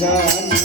গান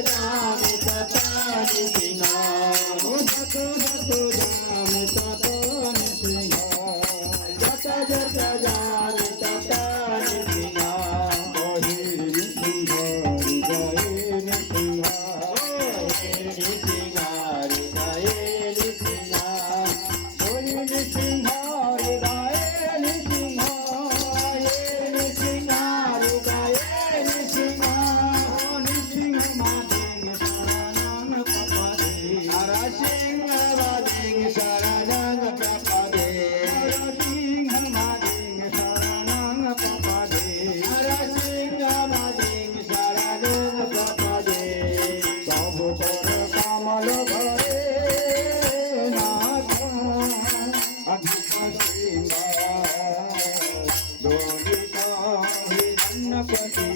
Ram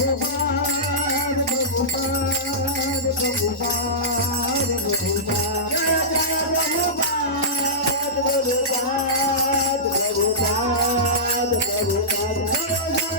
Jai Jai Jai Prabhu Jai Jai Prabhu